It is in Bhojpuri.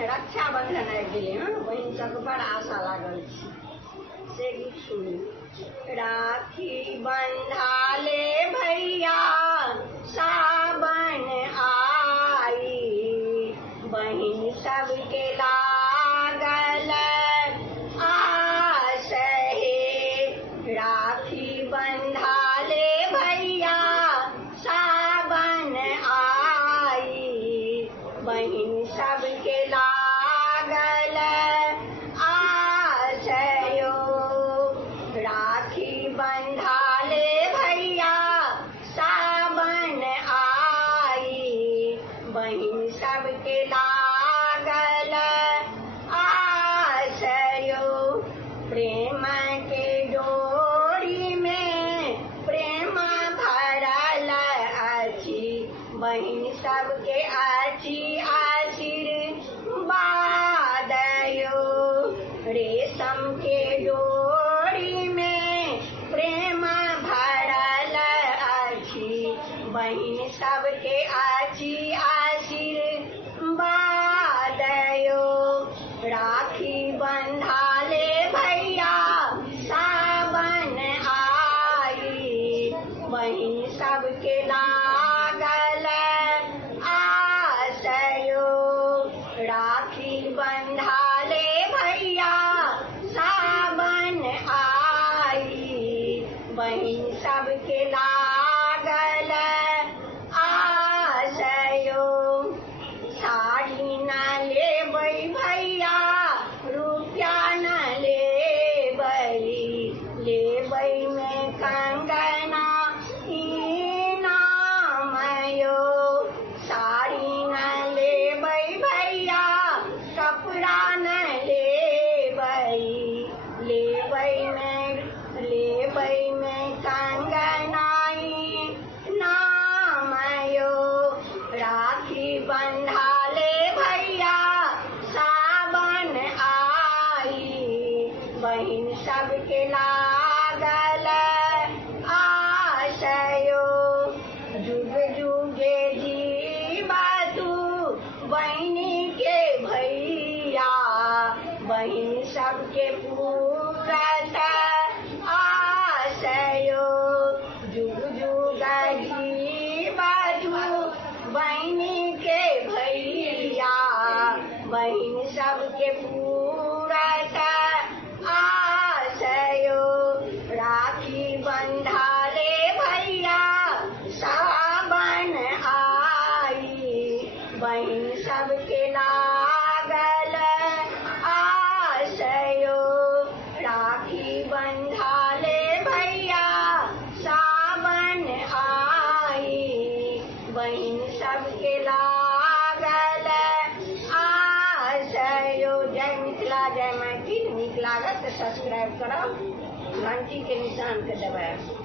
रक्षाबंधन आबि गेलै हँ, बहिन सबके बड़ आशा लागल छी। से गीत सुनी। राखी बंधाले भैया सावन आई, बहिन सबके लागल आस हे। राखी बंधाले भैया सावन आई, बहिन सबके लागल आस यो। राखी बंधाले भैया सावन आई, बहिन सबके लागल आस यो। प्रेम के डोरी में प्रेम भरल अछि, बहिन सबके अछि आशीर्वाद यो। रेशम के डोरी में प्रेम भरल अछि, बहिन सबके अछि आशीर्वाद यो। राखी बंधाले भैया सावन आई, बहिन सबके लागल आस यो। राखी बंधाले भैया सावन आई, बहिन सबके लागल आस यो। साड़ी न लेबै भैया रुपया न लेबै, लेबै में कंगना इनाम यो। साड़ी न लेबै भैया कपड़ा न लेबै, लेबै में कंगना इनाम यो। राखी बंधाले भैया सावन आई, बहिन सबके लागल आस यो। जुग जुगे जीवा तू बहिनी के भैया, बहिन सबके पूरत आस यो। जुग जुग जीवा तू बहिनी के भैया, बहिन सबके पूरत आस यो। राखी बंधाले भैया सावन आई, बहिन सबके लागल आस यो। राखी बंधाले भैया सावन आई, बहिन सबके लागल आस यो। जय मिथिला जय मैथिल। नीक लागत तऽ सब्सक्राइब करब, घंटी के निशान के दबाएब।